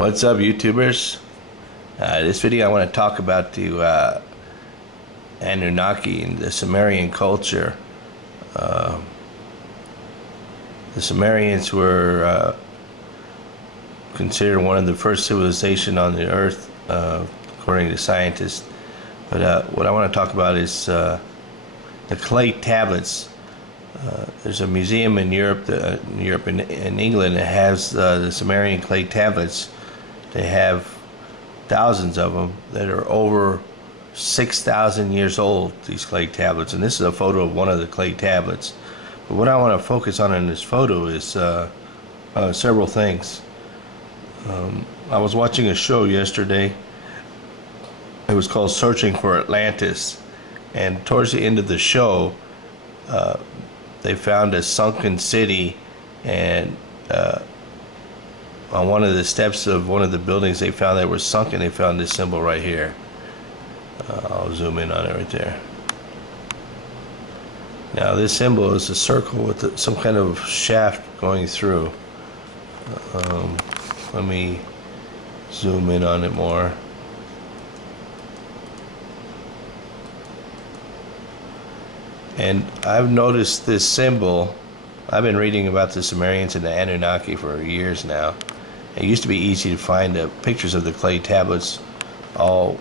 What's up, YouTubers? This video I want to talk about the Anunnaki and the Sumerian culture. The Sumerians were considered one of the first civilization on the earth, according to scientists. But what I want to talk about is the clay tablets. There's a museum in Europe, in England, that has the Sumerian clay tablets. They have thousands of them that are over 6,000 years old, these clay tablets. And this is a photo of one of the clay tablets. But what I want to focus on in this photo is several things. I was watching a show yesterday. It was called Searching for Atlantis. And towards the end of the show, they found a sunken city, and on one of the steps of one of the buildings they found that were sunken, they found this symbol right here. I'll zoom in on it right there. Now this symbol is a circle with some kind of shaft going through. Let me zoom in on it more. And I've noticed this symbol. I've been reading about the Sumerians and the Anunnaki for years now. It used to be easy to find pictures of the clay tablets, I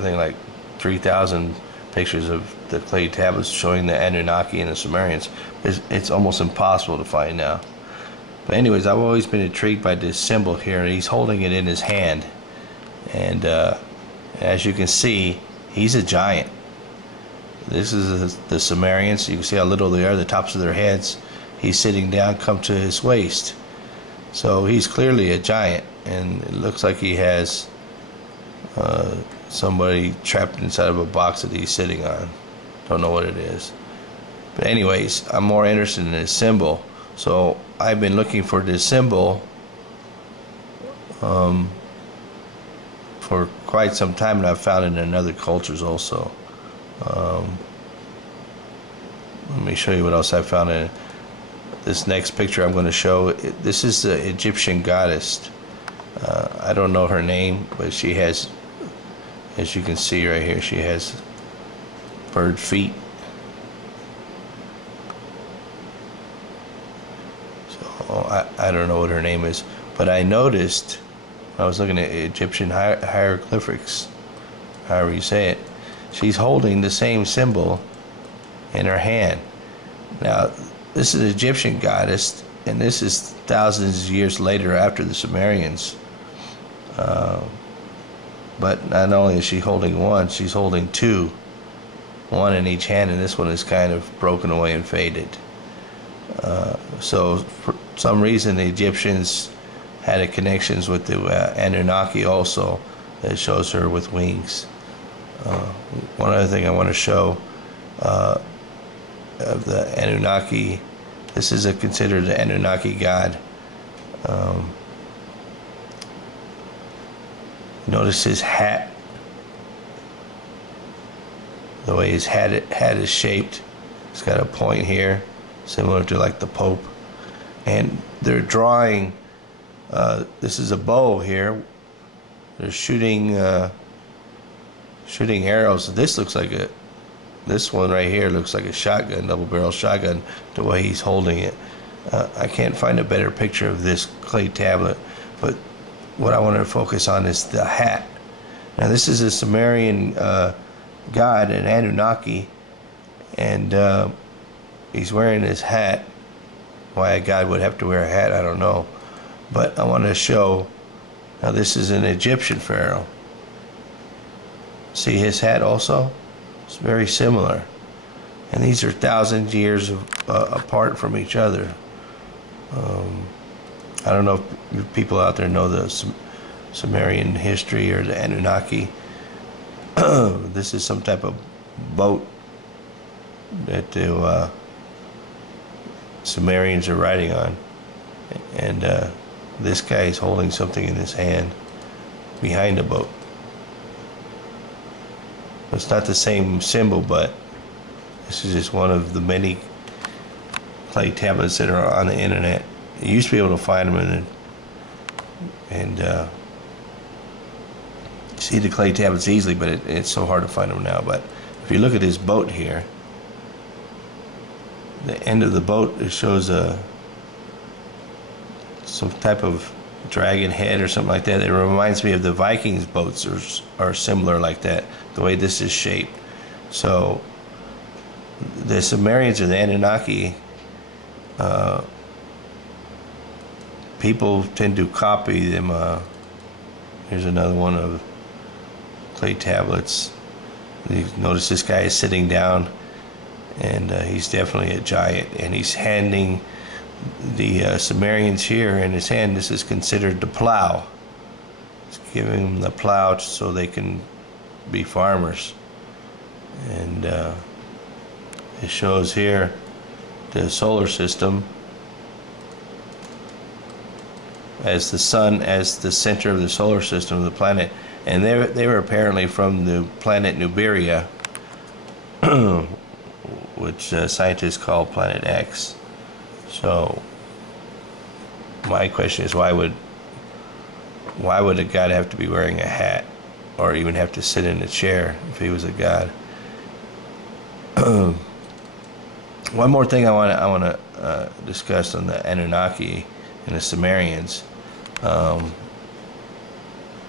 think like 3,000 pictures of the clay tablets showing the Anunnaki and the Sumerians. It's almost impossible to find now. But anyways, I've always been intrigued by this symbol here. He's holding it in his hand. And as you can see, he's a giant. This is the Sumerians. You can see how little they are, the tops of their heads. He's sitting down, come to his waist. So he's clearly a giant, and it looks like he has somebody trapped inside of a box that he's sitting on. Don't know what it is. But anyways, I'm more interested in this symbol. So I've been looking for this symbol for quite some time, and I've found it in other cultures also. Let me show you what else I found in this next picture I'm going to show. This is the Egyptian goddess. I don't know her name, but she has, as you can see right here, she has bird feet. So I don't know what her name is, but I noticed when I was looking at Egyptian hieroglyphics, however you say it, she's holding the same symbol in her hand. Now, this is an Egyptian goddess, and this is thousands of years later after the Sumerians. But not only is she holding one, she's holding two, one in each hand, and this one is kind of broken away and faded. So for some reason the Egyptians had a connections with the Anunnaki also, that shows her with wings. One other thing I want to show of the Anunnaki, this is considered the Anunnaki god. Notice his hat, the way his hat is shaped. It's got a point here, similar to like the Pope. And they're drawing, this is a bow here. They're shooting arrows. This looks like this one right here looks like a shotgun, double-barrel shotgun, the way he's holding it. I can't find a better picture of this clay tablet, but what I want to focus on is the hat. Now this is a Sumerian god, an Anunnaki, and he's wearing his hat. Why a god would have to wear a hat, I don't know. But I want to show, now this is an Egyptian pharaoh. See his hat also? It's very similar. And these are thousands of years apart from each other. I don't know if people out there know the Sumerian history or the Anunnaki. This is some type of boat that the Sumerians are riding on. And this guy is holding something in his hand behind the boat. It's not the same symbol, but this is just one of the many clay tablets that are on the internet. You used to be able to find them, and see the clay tablets easily, but it's so hard to find them now. But if you look at this boat here, the end of the boat, it shows some type of dragon head or something like that. It reminds me of the Vikings boats are similar like that, the way this is shaped. So the Sumerians or the Anunnaki, people tend to copy them. Here's another one of clay tablets. You notice this guy is sitting down, and he's definitely a giant, and he's handing the Sumerians here in his hand. This is considered the plow. It's giving them the plow so they can be farmers. And it shows here the solar system as the sun as the center of the solar system of the planet, and they were apparently from the planet Nuberia, which scientists call Planet X. So my question is, why would a god have to be wearing a hat, or even have to sit in a chair if he was a god? One more thing I want to discuss on the Anunnaki and the Sumerians.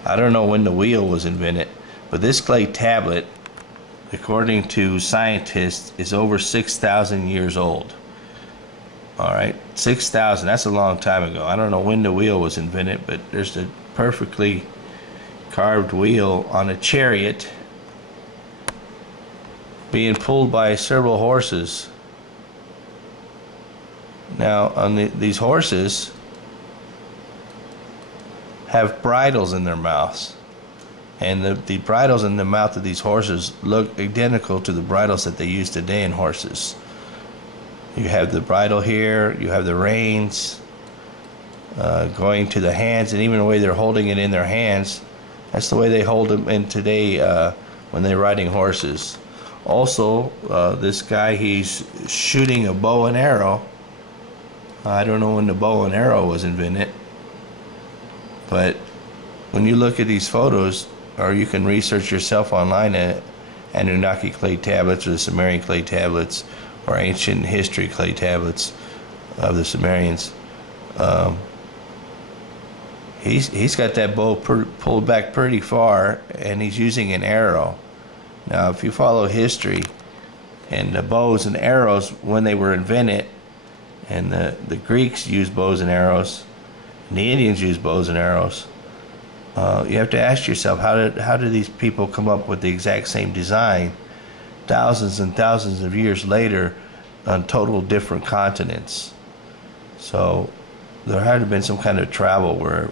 I don't know when the wheel was invented, but this clay tablet, according to scientists, is over 6,000 years old. Alright, 6,000, that's a long time ago. I don't know when the wheel was invented, but there's a perfectly carved wheel on a chariot being pulled by several horses. Now, on these horses have bridles in their mouths, and the bridles in the mouth of these horses look identical to the bridles that they use today in horses. You have the bridle here, you have the reins going to the hands, and even the way they're holding it in their hands, that's the way they hold them in today when they're riding horses. Also, this guy, he's shooting a bow and arrow. I don't know when the bow and arrow was invented, but when you look at these photos, or you can research yourself online at Anunnaki clay tablets or the Sumerian clay tablets or ancient history clay tablets of the Sumerians, he's got that bow pulled back pretty far, and he's using an arrow. Now, if you follow history, and the bows and arrows, when they were invented, and the Greeks used bows and arrows, and the Indians used bows and arrows, you have to ask yourself, how did these people come up with the exact same design thousands and thousands of years later on total different continents? So there had to have been some kind of travel where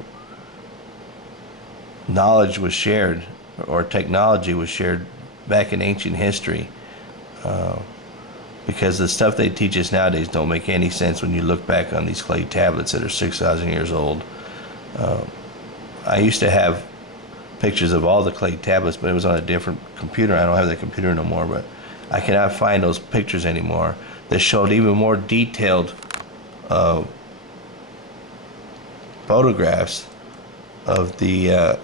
knowledge was shared, or technology was shared back in ancient history, because the stuff they teach us nowadays don't make any sense when you look back on these clay tablets that are 6,000 years old. I used to have pictures of all the clay tablets, but it was on a different computer. I don't have that computer no more, but I cannot find those pictures anymore that showed even more detailed photographs of the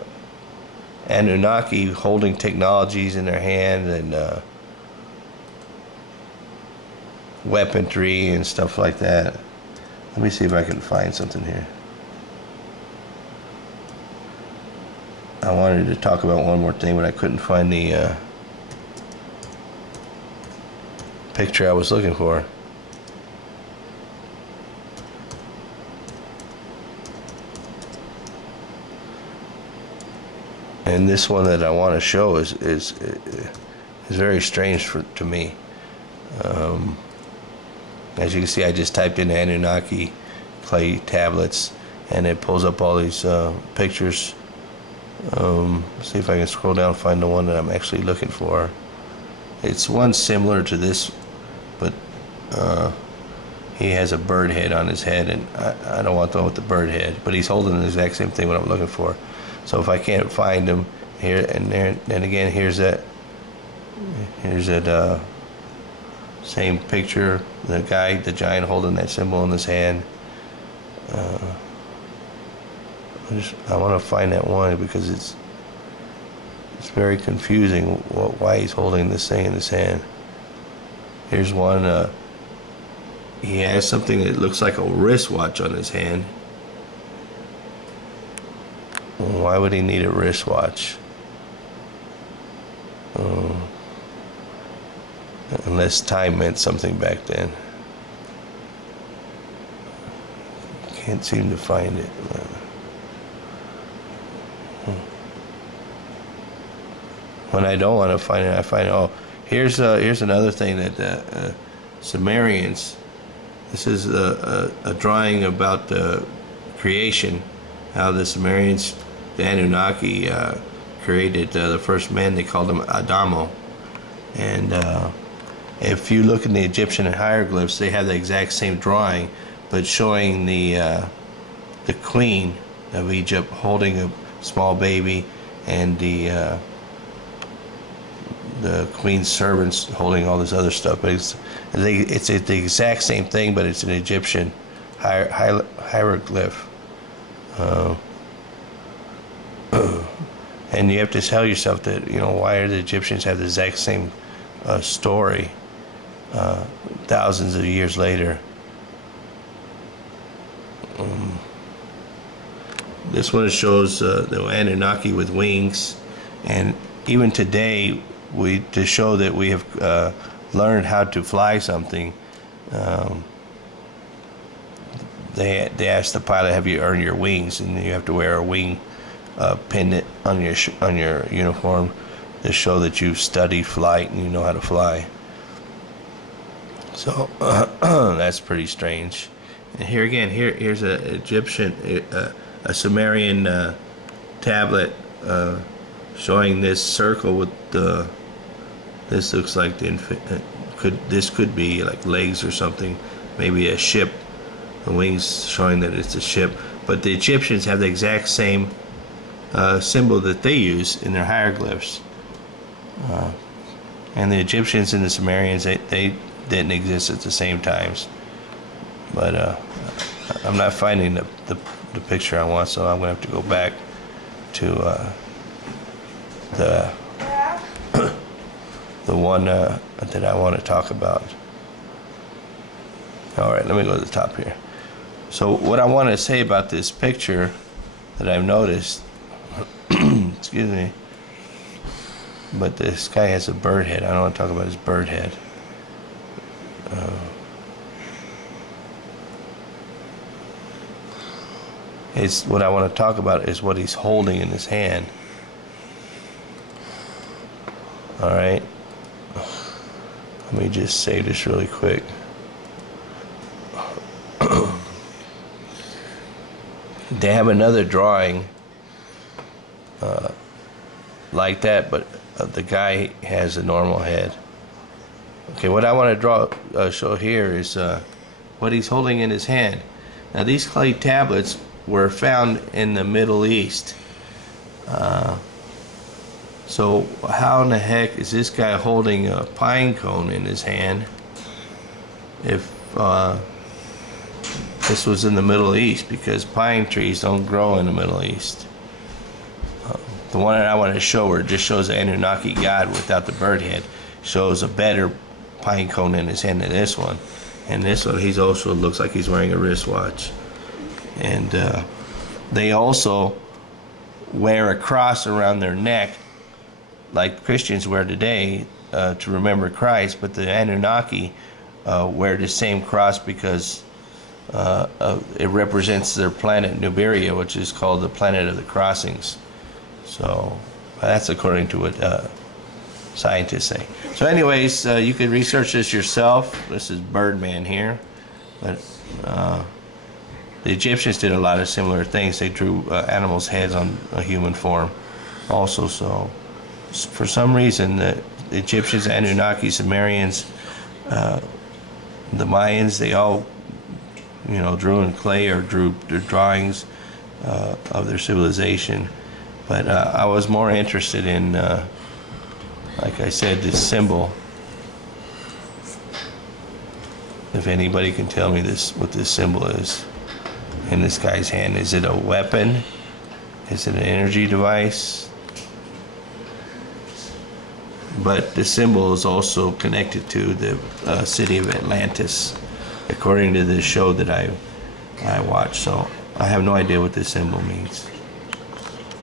Anunnaki holding technologies in their hand, and weaponry and stuff like that. Let me see if I can find something here. I wanted to talk about one more thing, but I couldn't find the picture I was looking for. And this one that I want to show is very strange to me. As you can see, I just typed in Anunnaki clay tablets, and it pulls up all these pictures. See if I can scroll down and find the one that I'm actually looking for. It's one similar to this, but he has a bird head on his head, and I don't want the one with the bird head, but he's holding the exact same thing what I'm looking for. So if I can't find him here and there, then again, here's that same picture, the guy, the giant, holding that symbol in his hand. I want to find that one because It's very confusing why he's holding this thing in his hand. Here's one. He has something that looks like a wristwatch on his hand. Why would he need a wristwatch? Unless time meant something back then. Can't seem to find it. When I don't want to find it, I find it. Oh, here's another thing that the Sumerians. This is a drawing about the creation, how the Sumerians, the Anunnaki, created the first man. They called them Adamo. And if you look in the Egyptian hieroglyphs, they have the exact same drawing, but showing the queen of Egypt holding a small baby, and the queen's servants holding all this other stuff. But it's the exact same thing, but it's an Egyptian hieroglyph. And you have to tell yourself that, you know, why do the Egyptians have the exact same story thousands of years later? This one shows the Anunnaki with wings, and even today, to show that we have learned how to fly something, they ask the pilot, "Have you earned your wings?" And you have to wear a wing pendant on your uniform to show that you've studied flight and you know how to fly. So that's pretty strange. And here again, here's an Egyptian, a Sumerian tablet showing this circle with the. This looks like this could be like legs or something, maybe a ship. The wings showing that it's a ship. But the Egyptians have the exact same symbol that they use in their hieroglyphs. And the Egyptians and the Sumerians, they didn't exist at the same times. But I'm not finding the picture I want, so I'm going to have to go back to the one that I want to talk about. All right, let me go to the top here. So what I want to say about this picture that I've noticed, excuse me, but this guy has a bird head. I don't want to talk about his bird head. It's what I want to talk about is what he's holding in his hand. All right. Let me just say this really quick. They have another drawing like that, but the guy has a normal head. Okay, what I want to show here is what he's holding in his hand. Now, these clay tablets were found in the Middle East. So how in the heck is this guy holding a pine cone in his hand if this was in the Middle East? Because pine trees don't grow in the Middle East. The one that I want to show where it just shows the Anunnaki god without the bird head shows a better pine cone in his hand than this one. And this one, he's also looks like he's wearing a wristwatch. And they also wear a cross around their neck like Christians wear today to remember Christ, but the Anunnaki wear the same cross because it represents their planet Nuberia, which is called the planet of the crossings. So that's according to what scientists say. So anyways, you can research this yourself. This is Birdman here. But the Egyptians did a lot of similar things. They drew animals' heads on a human form also. So for some reason, the Egyptians, Anunnaki, Sumerians, the Mayans, they all, you know, drew in clay or drew their drawings of their civilization. But I was more interested in, like I said, this symbol. If anybody can tell me what this symbol is in this guy's hand. Is it a weapon? Is it an energy device? but the symbol is also connected to the city of Atlantis, according to the show that I watched. So I have no idea what this symbol means.